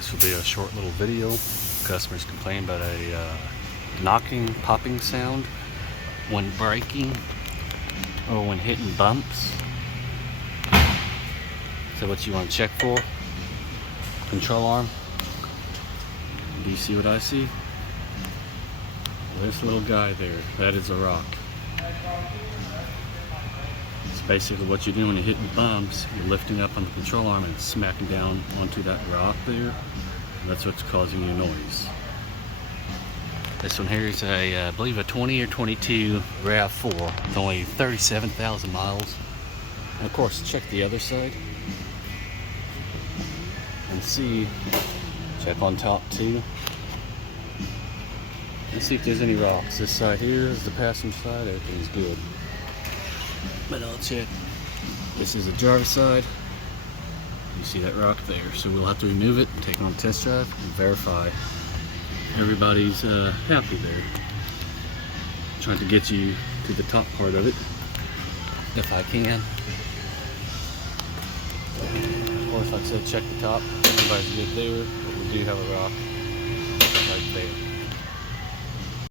This will be a short little video. Customers complain about a knocking, popping sound when braking or when hitting bumps. So what you want to check for? Control arm. Do you see what I see? This little guy there, that is a rock. It's basically what you're doing when you're hitting bumps. You're lifting up on the control arm and smacking down onto that rock there. That's what's causing your noise. This one here is I believe a 20 or 22 rav4. It's only 37,000 miles. And of course, check the other side and see. Check on top too. Let's see if there's any rocks. This side here is the passenger side. Everything's good. But I'll check. This is the driver's side. You see that rock there. So we'll have to remove it, take it on a test drive, and verify everybody's happy there. Trying to get you to the top part of it, if I can. Of course, like I said, check the top. Everybody's good there, but we do have a rock right there.